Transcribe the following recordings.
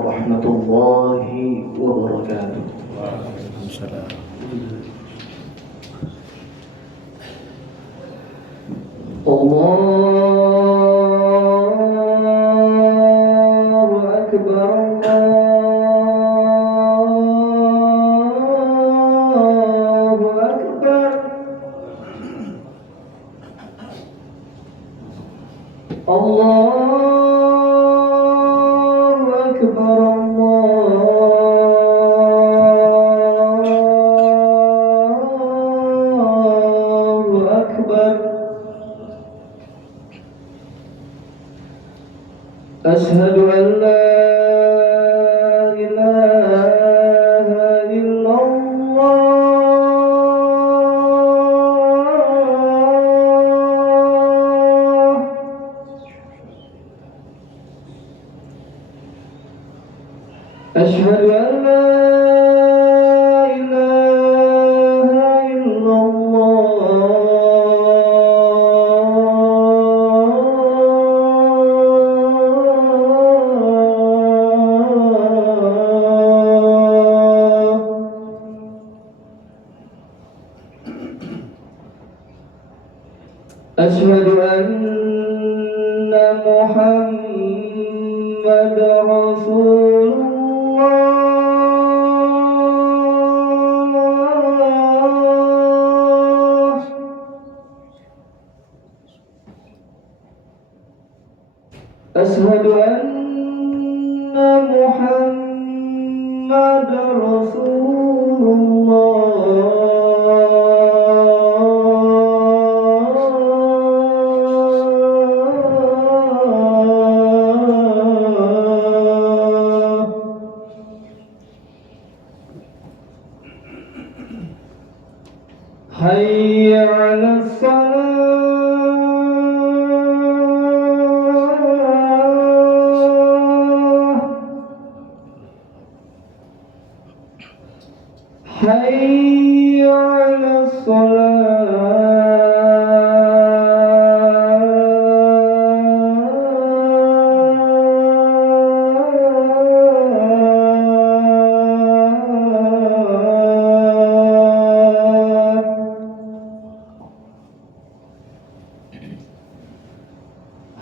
ورحمة الله وبركاته. وعليكم السلام. الله أكبر الله أكبر الله أكبر الله أكبر. أشهد أن لا إله إلا الله. أشهد أن لا إله إلا الله. أشهد أن محمد رسول الله. أشهد أن محمد رسول الله. حي على الصلاة. حي على الصلاة.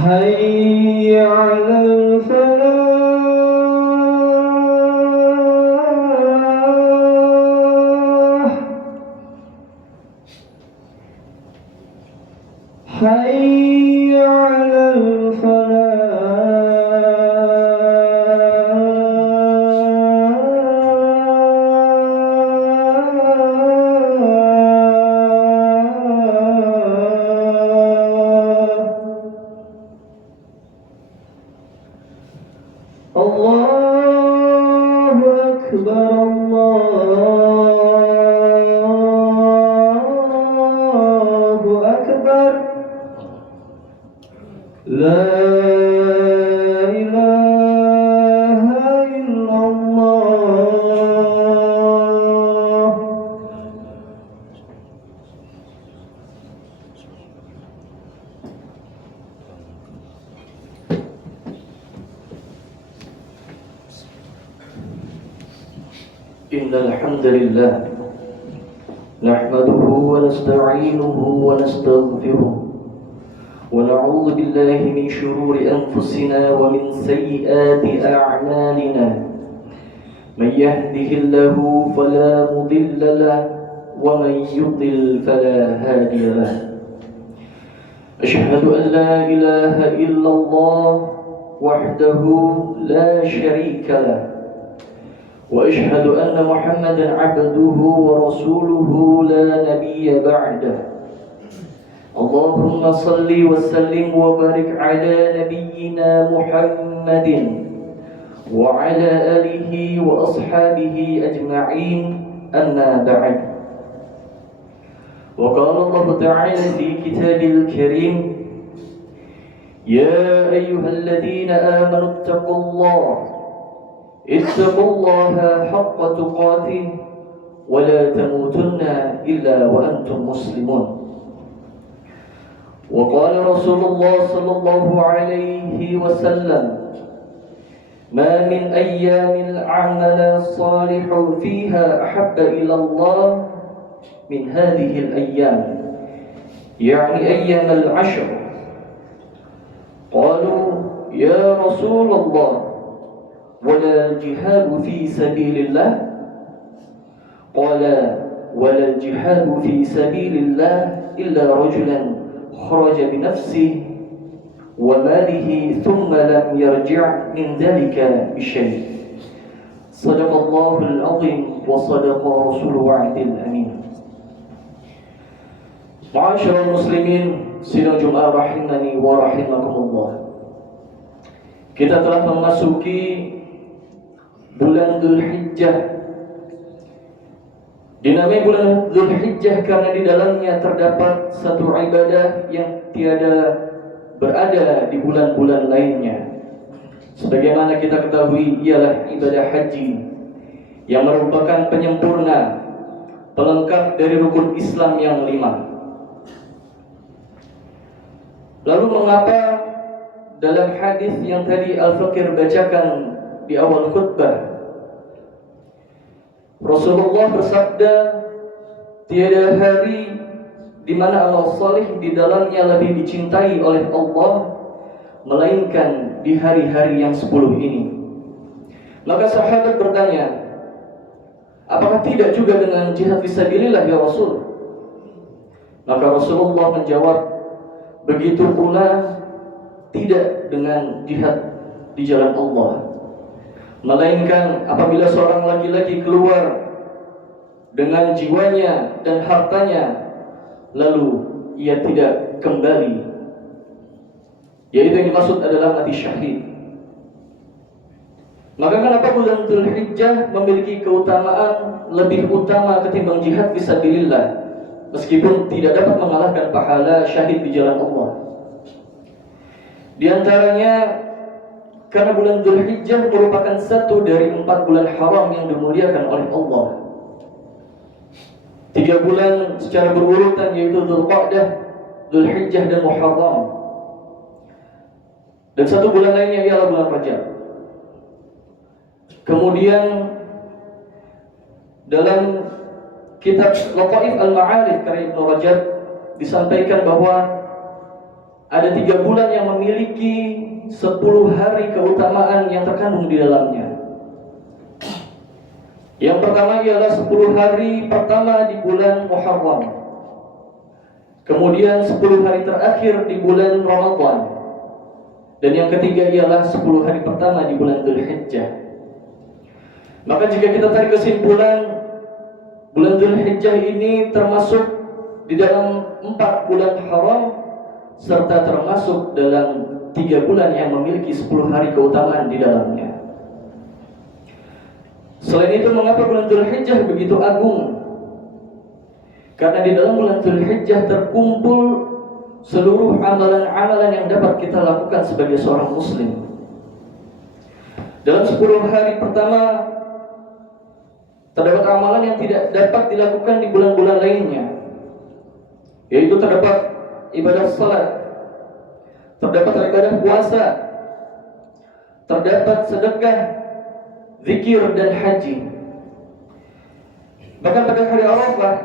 حي على الفلاح. حي على الفلاح. الله أكبر الله أكبر. لا إله إلا الله. إن الحمد لله نحمده ونستعينه ونستغفره ونعوذ بالله من شرور أنفسنا ومن سيئات أعمالنا. من يهده الله فلا مضل له ومن يضلل فلا هادي له. أشهد أن لا إله إلا الله وحده لا شريك له، وأشهد أن محمدًا عبده ورسوله لا نبي بعده. اللهم صل وسلم وبارك على نبينا محمد وعلى آله وأصحابه أجمعين. أما بعد، وقال الله تعالى في كتابه الكريم: يا أيها الذين آمنوا اتقوا الله حق تقاته ولا تموتن إلا وأنتم مسلمون. وقال رسول الله صلى الله عليه وسلم: ما من أيام العمل الصالح فيها أحب إلى الله من هذه الأيام، يعني أيام العشر. قالوا يا رسول الله ولا الجهاد في سبيل الله؟ قال ولا الجهاد في سبيل الله إلا رجلا خرج بنفسه وماله ثم لم يرجع من ذلك بشيء. صدق الله العظيم وصدق رسول وعد الأمين. Ma'asyiral muslimin, sidang Jumat rahimani wa rahimakumullah. Kita telah memasuki bulan Dzulhijjah. Dinamai bulan Dzulhijjah karena di dalamnya terdapat satu ibadah yang tiada berada di bulan-bulan lainnya. Sebagaimana kita ketahui, ialah ibadah haji yang merupakan penyempurna, pelengkap dari rukun Islam yang 5. Lalu mengapa dalam hadis yang tadi Al-Fakir bacakan di awal khutbah, Rasulullah bersabda, tiada hari di mana amal salih di dalamnya lebih dicintai oleh Allah melainkan di hari-hari yang 10 ini. Maka sahabat bertanya, apakah tidak juga dengan jihad fisabilillah ya Rasul? Maka Rasulullah menjawab, begitu pula tidak dengan jihad di jalan Allah, melainkan apabila seorang laki-laki keluar dengan jiwanya dan hartanya lalu ia tidak kembali, yaitu yang dimaksud adalah mati syahid. Maka kenapa bulan Dzulhijjah memiliki keutamaan lebih utama ketimbang jihad fisabilillah, meskipun tidak dapat mengalahkan pahala syahid di jalan Allah? Di antaranya karena bulan Dzulhijjah merupakan satu dari 4 bulan haram yang dimuliakan oleh Allah. 3 bulan secara berurutan, yaitu Dzulqa'dah, Dzulhijjah dan Muharram. Dan 1 bulan lainnya ialah bulan Rajab. Kemudian dalam kitab Lataif Al-Ma'arif karya Ibnu Rajab disampaikan bahwa ada 3 bulan yang memiliki 10 hari keutamaan yang terkandung di dalamnya. Yang pertama ialah 10 hari pertama di bulan Muharram. Kemudian 10 hari terakhir di bulan Ramadan. Dan yang ketiga ialah 10 hari pertama di bulan Dzulhijjah. Maka jika kita tarik kesimpulan, bulan Dzulhijjah ini termasuk di dalam 4 bulan haram, serta termasuk dalam 3 bulan yang memiliki 10 hari keutamaan di dalamnya. Selain itu, mengapa bulan Dzulhijjah begitu agung? Karena di dalam bulan Dzulhijjah terkumpul seluruh amalan-amalan yang dapat kita lakukan sebagai seorang muslim. Dalam 10 hari pertama terdapat amalan yang tidak dapat dilakukan di bulan-bulan lainnya, yaitu terdapat ibadah salat, terdapat ibadah puasa, terdapat sedekah, zikir dan haji. Bahkan pada hari Arafah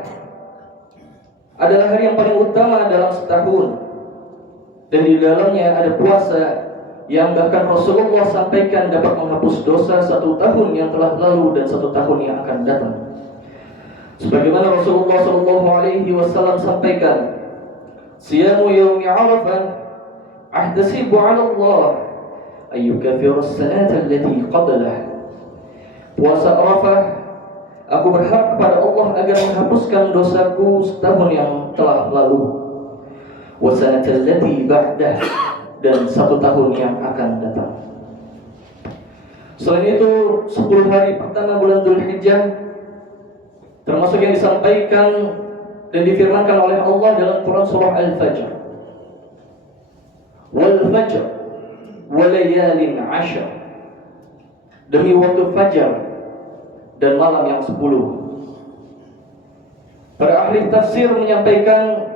adalah hari yang paling utama dalam setahun, dan di dalamnya ada puasa yang bahkan Rasulullah sampaikan dapat menghapus dosa 1 tahun yang telah lalu dan 1 tahun yang akan datang. Sebagaimana Rasulullah SAW sampaikan, siyamu yaumi Arafah ahtasibu 'ala Allah ayyukaffira as-sanata allati qablah. Puasa Arafah, aku berharap kepada Allah agar menghapuskan dosaku setahun yang telah lalu, wa sanata allati ba'dah, dan 1 tahun yang akan datang. Selain itu, 10 hari pertama bulan Dzulhijjah termasuk yang disampaikan dan difirmankan oleh Allah dalam Quran surah Al-Fajr. Wal fajr wa layalin 'ashr. Demi waktu fajar dan malam yang 10. Para ahli tafsir menyampaikan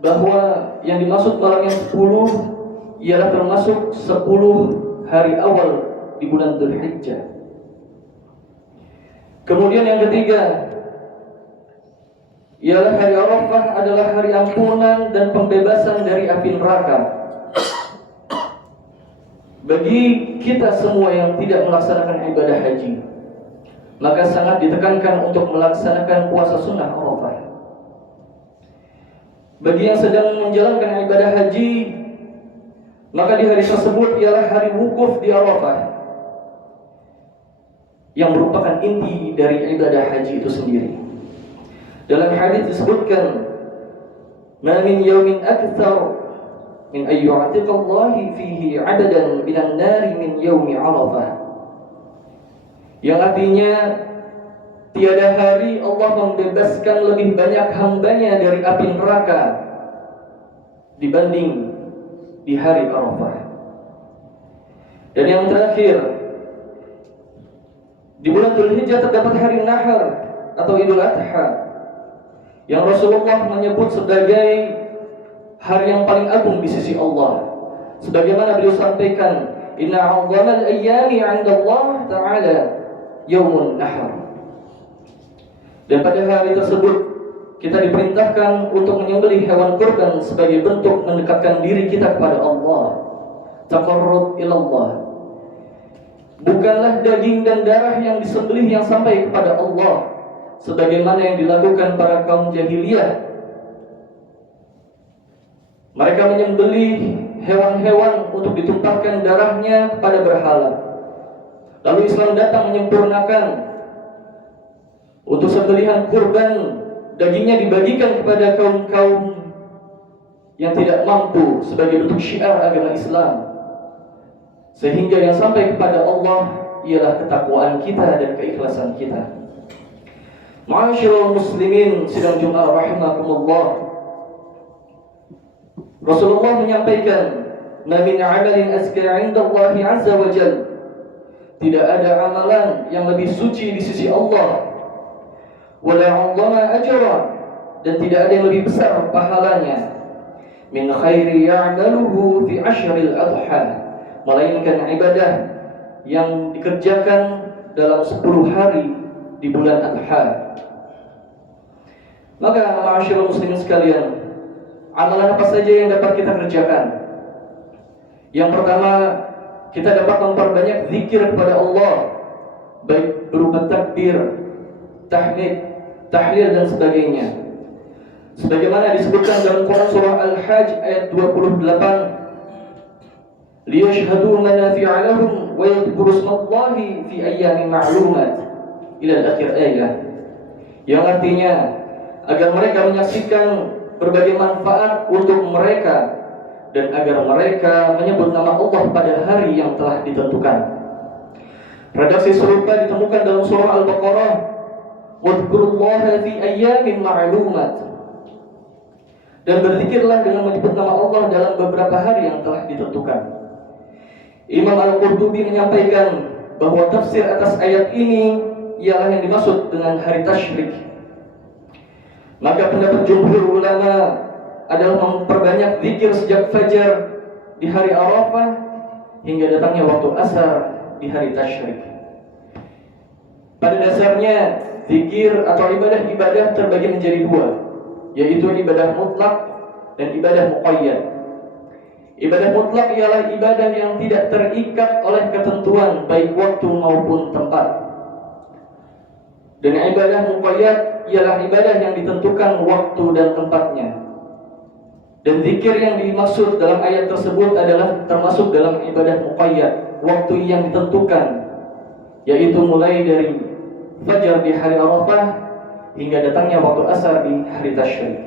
bahwa yang dimaksud malam yang 10 ialah termasuk 10 hari awal di bulan Dzulhijjah. Kemudian yang ketiga, ialah hari Arafah adalah hari ampunan dan pembebasan dari api neraka. Bagi kita semua yang tidak melaksanakan ibadah haji, maka sangat ditekankan untuk melaksanakan puasa sunnah Arafah. Bagi yang sedang menjalankan ibadah haji, maka di hari tersebut ialah hari wukuf di Arafah, yang merupakan inti dari ibadah haji itu sendiri. Dalam hadis disebutkan, "Ma min yawmin aktsar min ay yu'tiqallahi fihi 'adadan minan nari min yaumi Arafah." Yang artinya, tiada hari Allah membebaskan lebih banyak hambanya dari api neraka dibanding di hari Arafah. Dan yang terakhir, di bulan Dzulhijjah terdapat hari Nahar atau Idul Adha, yang Rasulullah menyebut sebagai hari yang paling agung di sisi Allah. Sebagaimana beliau sampaikan, "Inna 'azzamal ayyami 'inda Allah Ta'ala Yaumun Nahar." Dan pada hari tersebut kita diperintahkan untuk menyembelih hewan kurban sebagai bentuk mendekatkan diri kita kepada Allah, taqarrub ilallah. Bukanlah daging dan darah yang disembelih yang sampai kepada Allah, sebagaimana yang dilakukan para kaum jahiliyah. Mereka menyembelih hewan-hewan untuk ditumpahkan darahnya kepada berhala. Lalu Islam datang menyempurnakan, untuk sembelihan kurban dagingnya dibagikan kepada kaum-kaum yang tidak mampu sebagai bentuk syiar agama Islam, sehingga yang sampai kepada Allah ialah ketakwaan kita dan keikhlasan kita. Ma'asyiral muslimin sidang Jumat rahimakumullah. Rasulullah menyampaikan, "Ma min 'amalin azka 'inda Allah 'azza wa jalla." Tidak ada amalan yang lebih suci di sisi Allah, wala 'azama ajran, dan tidak ada yang lebih besar pahalanya, min khairi ya'maluhu fi ashril adha, melainkan ibadah yang dikerjakan dalam 10 hari di bulan Adha. Maka ma'asyiral muslimin sekalian, amalan apa saja yang dapat kita kerjakan? Yang pertama, kita dapat memperbanyak zikir kepada Allah, baik berupa takbir, tahmid, tahlil dan sebagainya. Sebagaimana disebutkan dalam Quran surah Al-Hajj ayat 28, "Liyashhadu manafi'a lahum wa yadhkuru ismallahi fi ayyamin ma'lumat." Ila akhir ayat. Yang artinya, agar mereka menyaksikan berbagai manfaat untuk mereka dan agar mereka menyebut nama Allah pada hari yang telah ditentukan. Redaksi serupa ditemukan dalam surah Al-Baqarah, "Wadhkurullaha fi ayyamin ma'lumat." Dan berzikirlah dengan menyebut nama Allah dalam beberapa hari yang telah ditentukan. Imam Al-Qurtubi menyampaikan bahwa tafsir atas ayat ini ialah yang dimaksud dengan hari tasyrik. Maka pendapat jumhur ulama adalah memperbanyak zikir sejak fajar di hari Arafah hingga datangnya waktu asar di hari tasyrik. Pada dasarnya, zikir atau ibadah-ibadah terbagi menjadi dua, yaitu ibadah mutlak dan ibadah muqayyad. Ibadah mutlak ialah ibadah yang tidak terikat oleh ketentuan baik waktu maupun tempat. Dan ibadah muqayyad ialah ibadah yang ditentukan waktu dan tempatnya. Dan zikir yang dimaksud dalam ayat tersebut adalah termasuk dalam ibadah muqayyad, waktu yang ditentukan, yaitu mulai dari fajar di hari Arafah hingga datangnya waktu asar di hari tasyrik.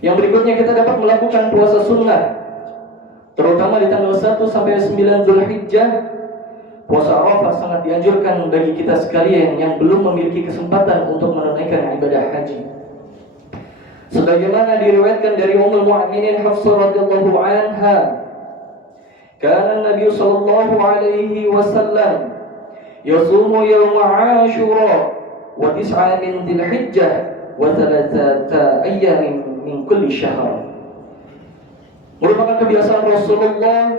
Yang berikutnya, kita dapat melakukan puasa sunnah, terutama di tanggal 1 sampai 9 Dzulhijjah. Puasa Arafah sangat dianjurkan bagi kita sekalian yang belum memiliki kesempatan untuk menunaikan ibadah haji. Sebagaimana diriwayatkan dari Ummul Mukminin Hafsah radhiyallahu anha, kana Nabi sallallahu alaihi wasallam yasumu yaum Ashura wa 9 min Dzulhijjah wa 3 ayyamin min kulli syahr. Merupakan kebiasaan Rasulullah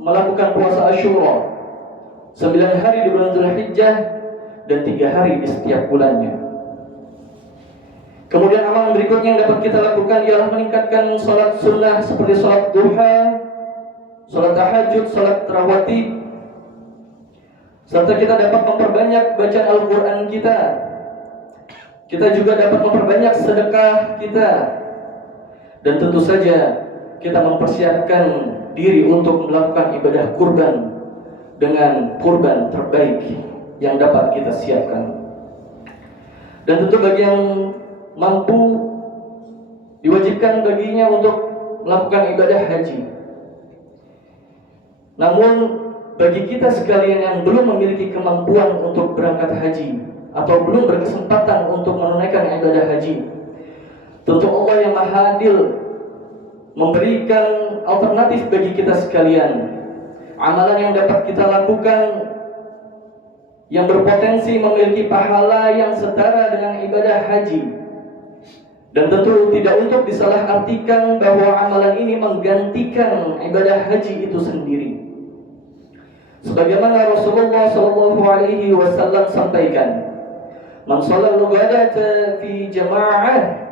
melakukan puasa Asyura 9 hari di bulan Dzulhijjah dan 3 hari di setiap bulannya. Kemudian amalan berikutnya yang dapat kita lakukan ialah meningkatkan salat sunnah seperti salat duha, salat tahajud, salat rawatib, serta kita dapat memperbanyak bacaan Al-Quran kita. Kita juga dapat memperbanyak sedekah kita. Dan tentu saja kita mempersiapkan diri untuk melakukan ibadah kurban dengan kurban terbaik yang dapat kita siapkan. Dan tentu bagi yang mampu, diwajibkan baginya untuk melakukan ibadah haji. Namun bagi kita sekalian yang belum memiliki kemampuan untuk berangkat haji atau belum berkesempatan untuk menunaikan ibadah haji, tentu Allah yang Maha Adil memberikan alternatif bagi kita sekalian, amalan yang dapat kita lakukan yang berpotensi memiliki pahala yang setara dengan ibadah haji. Dan tentu tidak untuk disalahartikan bahwa amalan ini menggantikan ibadah haji itu sendiri. Sebagaimana Rasulullah SAW sampaikan, man shalal ghadata fi jama'ah,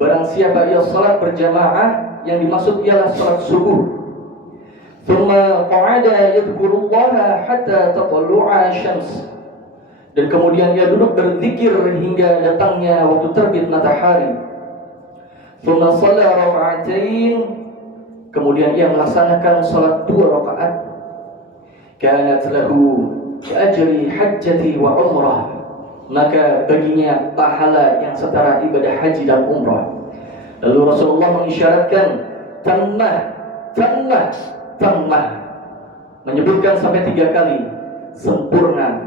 barang siapa ia salat berjamaah, yang dimaksud ialah salat subuh, thumma qa'ada yadhkurullaha hatta tatlu'a syams, dan kemudian ia duduk berzikir hingga datangnya waktu terbit matahari, thumma shalla raka'atain, kemudian ia melaksanakan salat 2 rakaat, kanat lahu ajri hajjati wa umrah, maka baginya pahala yang setara ibadah haji dan umrah. Lalu Rasulullah mengisyaratkan tammah, menyebutkan sampai 3 kali, sempurna.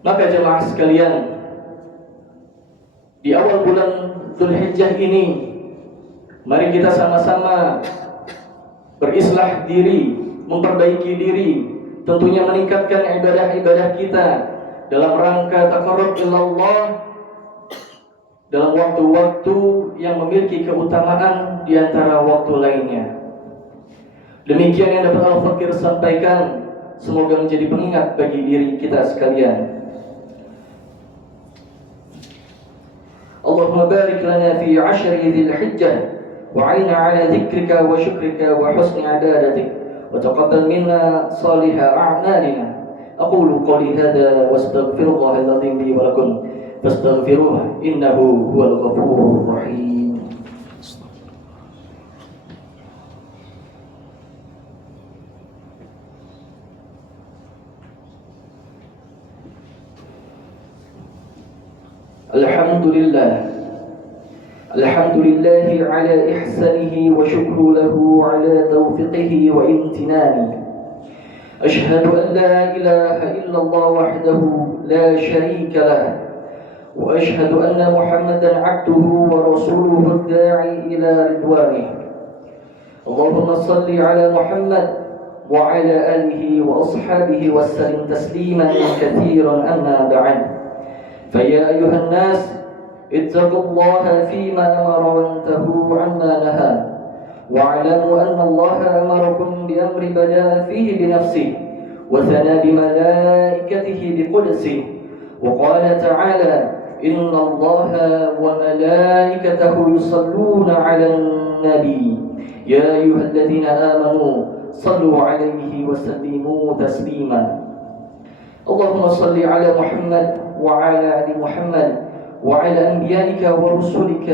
Maka jemaah sekalian, di awal bulan Dzulhijjah ini, mari kita sama-sama berislah diri, memperbaiki diri, tentunya meningkatkan ibadah-ibadah kita dalam rangka taqarrub ilallah dalam waktu-waktu yang memiliki keutamaan di antara waktu lainnya. Demikian yang dapat Al-Fakir sampaikan, semoga menjadi pengingat bagi diri kita sekalian. Allahumma barik lana fi 'ashri dzil hijjah wa 'inna 'ala dzikrika wa syukrika wa husni 'ibadatik wa taqabbal minna salihah a'malina. Aqulu qawli hadza wa astaghfirullahal ladzim li wa lakum fastaghfiruhu innahu huwal ghafurur rahim. Alhamdulillahi ala ihsanihi wa syukru lahu ala taufiqihi wa imtinani. Ashhadu an la ilaha illallah wahdahu la sharika lah, wa ashhadu anna Muhammadan abduhu wa rasuluhu ad-da'i ila ridwanih. Allahumma salli ala Muhammad wa ala alihi wa ashabihi wa sallim tasliman katsiran, amma ba'd. فيا أيها الناس اتقوا الله فيما أمر وانتهوا عما نهى، واعلموا أن الله أمركم بأمر بدأ فيه بنفسه وثنى بملائكته بقدسه، وقال تعالى إن الله وملائكته يصلون على النبي يا أيها الذين آمنوا صلوا عليه وسلموا تسليما. اللهم صل على محمد وعلى آل محمد وعلى أنبيائك ورسلك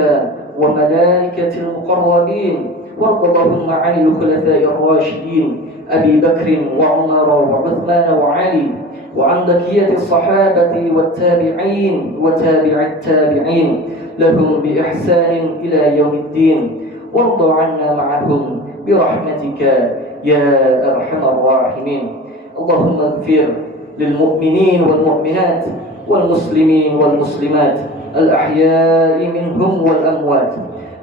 وملائكة المقربين، وارض اللهم عن الخلفاء الراشدين أبي بكر وعمر وعثمان وعلي، وعن بقية الصحابة والتابعين وتابع التابعين لهم بإحسان إلى يوم الدين، وارض عنا معهم برحمتك يا أرحم الراحمين. اللهم اغفر للمؤمنين والمؤمنات والمسلمين والمسلمات الأحياء منهم والأموات.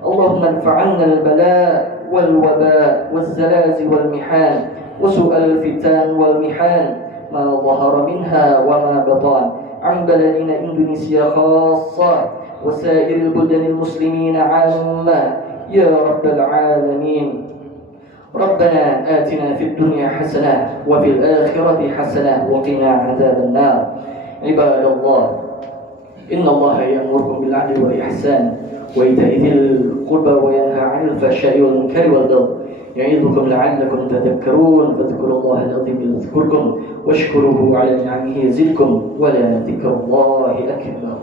اللهم ادفع عنا البلاء والوباء والزلازل والمحان وسوء الفتن والمحان ما ظهر منها وما بطن عن بلدنا إندونيسيا خاصة وسائر البلدان المسلمين عامة يا رب العالمين. ربنا آتنا في الدنيا حسنة وفي الآخرة حسنة وقنا عذاب النار. عباد الله، إن الله يأمركم بالعدل والإحسان وإيتاء ذي القربى وينهى عن الفحشاء والمنكر والبغي يعظكم لعلكم تذكرون. فاذكروا الله العظيم يذكركم واشكروه على نعمه يزدكم ولذكر الله أكبر.